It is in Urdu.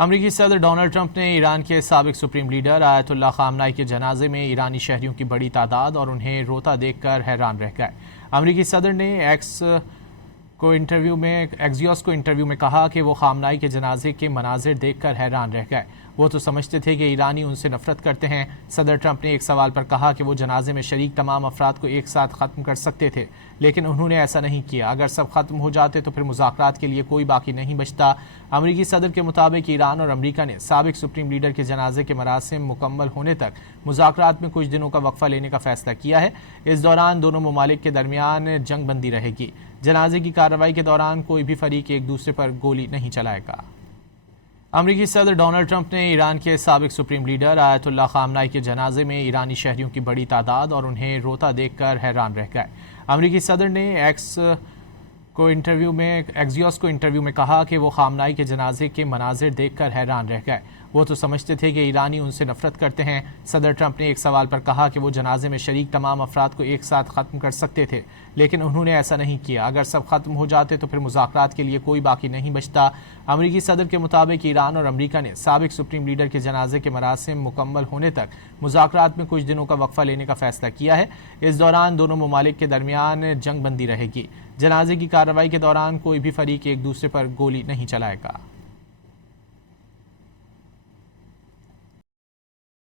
امریکی صدر ڈونلڈ ٹرمپ نے ایران کے سابق سپریم لیڈر آیت اللہ خامنائی کے جنازے میں ایرانی شہریوں کی بڑی تعداد اور انہیں روتا دیکھ کر حیران رہ گئے۔ امریکی صدر نے ایکزیوس کو انٹرویو میں کہا کہ وہ خامنائی کے جنازے کے مناظر دیکھ کر حیران رہ گئے۔ وہ تو سمجھتے تھے کہ ایرانی ان سے نفرت کرتے ہیں۔ صدر ٹرمپ نے ایک سوال پر کہا کہ وہ جنازے میں شریک تمام افراد کو ایک ساتھ ختم کر سکتے تھے، لیکن انہوں نے ایسا نہیں کیا۔ اگر سب ختم ہو جاتے تو پھر مذاکرات کے لیے کوئی باقی نہیں بچتا۔ امریکی صدر کے مطابق ایران اور امریکہ نے سابق سپریم لیڈر کے جنازے کے مراسم مکمل ہونے تک مذاکرات میں کچھ دنوں کا وقفہ لینے کا فیصلہ کیا ہے۔ اس دوران دونوں ممالک کے درمیان جنگ بندی رہے گی۔ جنازے کی کارروائی کے دوران کوئی بھی فریق ایک دوسرے پر گولی نہیں چلائے گا۔ امریکی صدر ڈونلڈ ٹرمپ نے ایران کے سابق سپریم لیڈر آیت اللہ خامنائی کے جنازے میں ایرانی شہریوں کی بڑی تعداد اور انہیں روتا دیکھ کر حیران رہ گئے۔ امریکی صدر نے ایکزیوس کو انٹرویو میں کہا کہ وہ خامنائی کے جنازے کے مناظر دیکھ کر حیران رہ گئے۔ وہ تو سمجھتے تھے کہ ایرانی ان سے نفرت کرتے ہیں۔ صدر ٹرمپ نے ایک سوال پر کہا کہ وہ جنازے میں شریک تمام افراد کو ایک ساتھ ختم کر سکتے تھے، لیکن انہوں نے ایسا نہیں کیا۔ اگر سب ختم ہو جاتے تو پھر مذاکرات کے لیے کوئی باقی نہیں بچتا۔ امریکی صدر کے مطابق ایران اور امریکہ نے سابق سپریم لیڈر کے جنازے کے مراسم مکمل ہونے تک مذاکرات میں کچھ دنوں کا وقفہ لینے کا فیصلہ کیا ہے۔ اس دوران دونوں ممالک کے درمیان جنگ بندی رہے گی۔ جنازے کی کارروائی کے دوران کوئی بھی فریق ایک دوسرے پر گولی نہیں چلائے گا۔